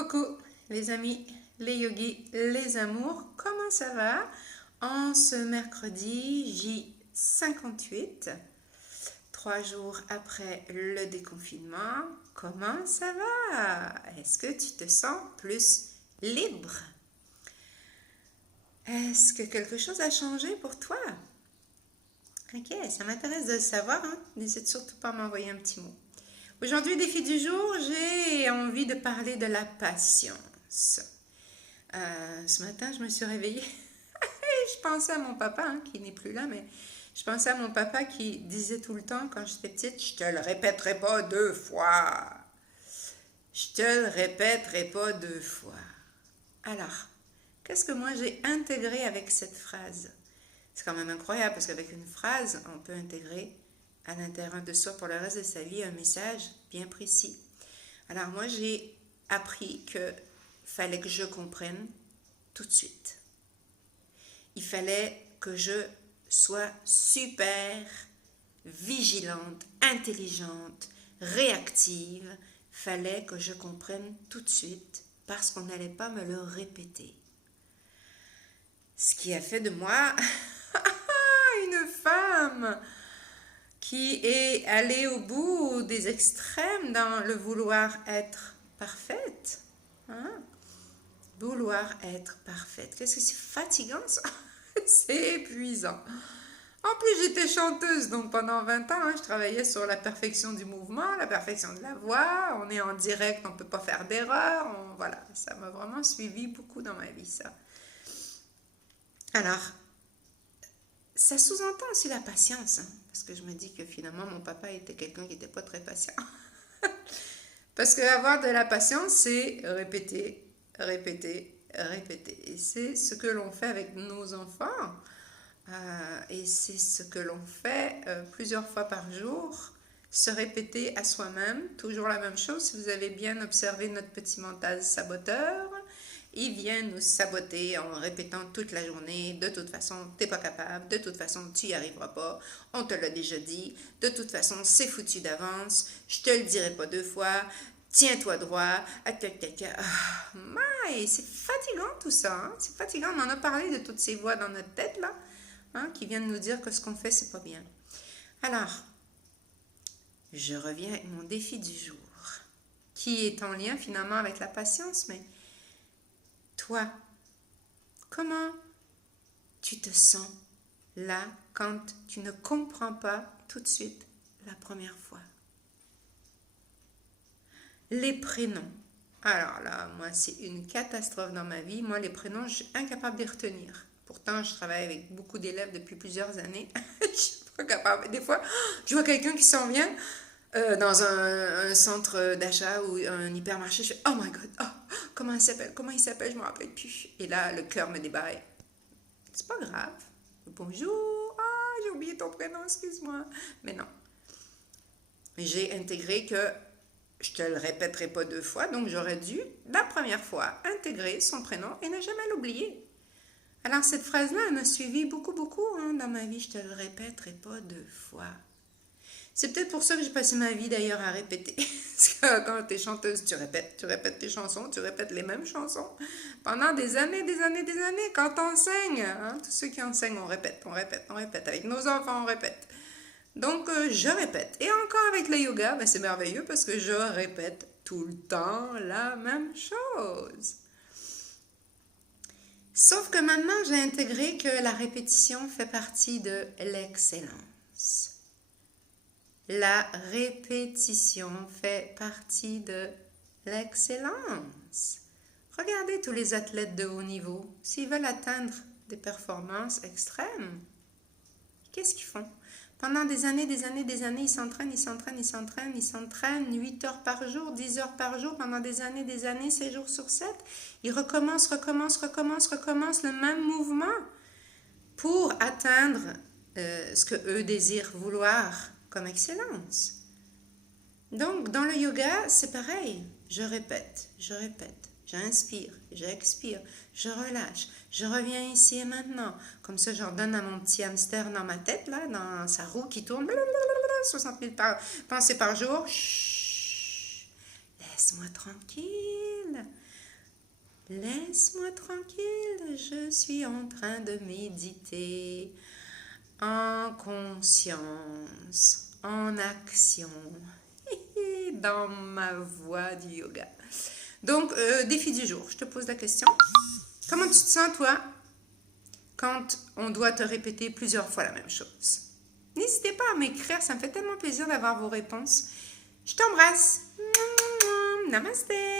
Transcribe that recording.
Coucou les amis, les yogis, les amours, comment ça va en ce mercredi J58, 3 jours après le déconfinement, comment ça va? Est-ce que tu te sens plus libre? Est-ce que quelque chose a changé pour toi? Ok, ça m'intéresse de le savoir, hein? N'hésite surtout pas à m'envoyer un petit mot. Aujourd'hui, défi du jour, j'ai envie de parler de la patience. Ce matin, je me suis réveillée et je pensais à mon papa, hein, qui n'est plus là, mais je pensais à mon papa qui disait tout le temps quand j'étais petite, je te le répéterai pas 2 fois. Je te le répéterai pas 2 fois. Alors, qu'est-ce que moi j'ai intégré avec cette phrase? C'est quand même incroyable parce qu'avec une phrase, on peut intégrer à l'intérieur de soi pour le reste de sa vie un message bien précis. Alors moi, j'ai appris que fallait que je comprenne tout de suite. Il fallait que je sois super vigilante, intelligente, réactive. Fallait que je comprenne tout de suite parce qu'on n'allait pas me le répéter. Ce qui a fait de moi une femme qui est allée au bout des extrêmes dans le vouloir être parfaite. Hein? Vouloir être parfaite. Qu'est-ce que c'est fatigant ça? C'est épuisant. En plus, j'étais chanteuse, donc pendant 20 ans, hein, je travaillais sur la perfection du mouvement, la perfection de la voix. On est en direct, on ne peut pas faire d'erreur. Voilà, ça m'a vraiment suivi beaucoup dans ma vie, ça. Alors, ça sous-entend aussi la patience, hein, parce que je me dis que finalement, mon papa était quelqu'un qui n'était pas très patient. Parce qu'avoir de la patience, c'est répéter, répéter, répéter. Et c'est ce que l'on fait avec nos enfants. Et c'est ce que l'on fait plusieurs fois par jour. Se répéter à soi-même, toujours la même chose. Si vous avez bien observé notre petit mental saboteur, il vient nous saboter en répétant toute la journée, de toute façon, t'es pas capable, de toute façon, tu y arriveras pas, on te l'a déjà dit, de toute façon, c'est foutu d'avance, je te le dirai pas 2 fois, tiens-toi droit, c'est fatigant tout ça, hein? C'est fatigant, on en a parlé de toutes ces voix dans notre tête là, hein, qui viennent nous dire que ce qu'on fait, c'est pas bien. Alors, je reviens avec mon défi du jour, qui est en lien finalement avec la patience, mais toi, comment tu te sens là quand tu ne comprends pas tout de suite la première fois? Les prénoms. Alors là, moi, c'est une catastrophe dans ma vie. Moi, les prénoms, je suis incapable de les retenir. Pourtant, je travaille avec beaucoup d'élèves depuis plusieurs années. Je ne suis pas capable. Des fois, je vois quelqu'un qui s'en vient dans un centre d'achat ou un hypermarché. Je fais, oh my God, oh, comment il s'appelle, je me rappelle plus. Et là, le cœur me déballe. C'est pas grave. Bonjour, j'ai oublié ton prénom, excuse-moi. Mais non. J'ai intégré que je te le répéterai pas 2 fois, donc j'aurais dû, la première fois, intégrer son prénom et ne jamais l'oublier. Alors cette phrase-là, elle m'a suivi beaucoup, beaucoup hein, dans ma vie. Je te le répéterai pas 2 fois. C'est peut-être pour ça que j'ai passé ma vie d'ailleurs à répéter. Parce que quand tu es chanteuse, tu répètes tes chansons, tu répètes les mêmes chansons. Pendant des années, des années, des années, quand on enseigne, hein, tous ceux qui enseignent, on répète, on répète, on répète. Avec nos enfants, on répète. Donc, je répète. Et encore avec le yoga, ben, c'est merveilleux parce que je répète tout le temps la même chose. Sauf que maintenant, j'ai intégré que la répétition fait partie de l'excellence. La répétition fait partie de l'excellence. Regardez tous les athlètes de haut niveau. S'ils veulent atteindre des performances extrêmes, qu'est-ce qu'ils font? Pendant des années, ils s'entraînent, 8 heures par jour, 10 heures par jour, pendant des années, 7 jours sur 7. Ils recommencent le même mouvement pour atteindre ce que eux désirent vouloir comme excellence. Donc, dans le yoga, c'est pareil. Je répète, j'inspire, j'expire, je relâche, je reviens ici et maintenant. Comme ça, je redonne à mon petit hamster dans ma tête, là, dans sa roue qui tourne, 60 000 pensées par jour. Chut, laisse-moi tranquille. Laisse-moi tranquille, je suis en train de méditer en conscience, en action, dans ma voie du yoga. Donc, défi du jour, je te pose la question. Comment tu te sens, toi, quand on doit te répéter plusieurs fois la même chose? N'hésitez pas à m'écrire, ça me fait tellement plaisir d'avoir vos réponses. Je t'embrasse. Namasté.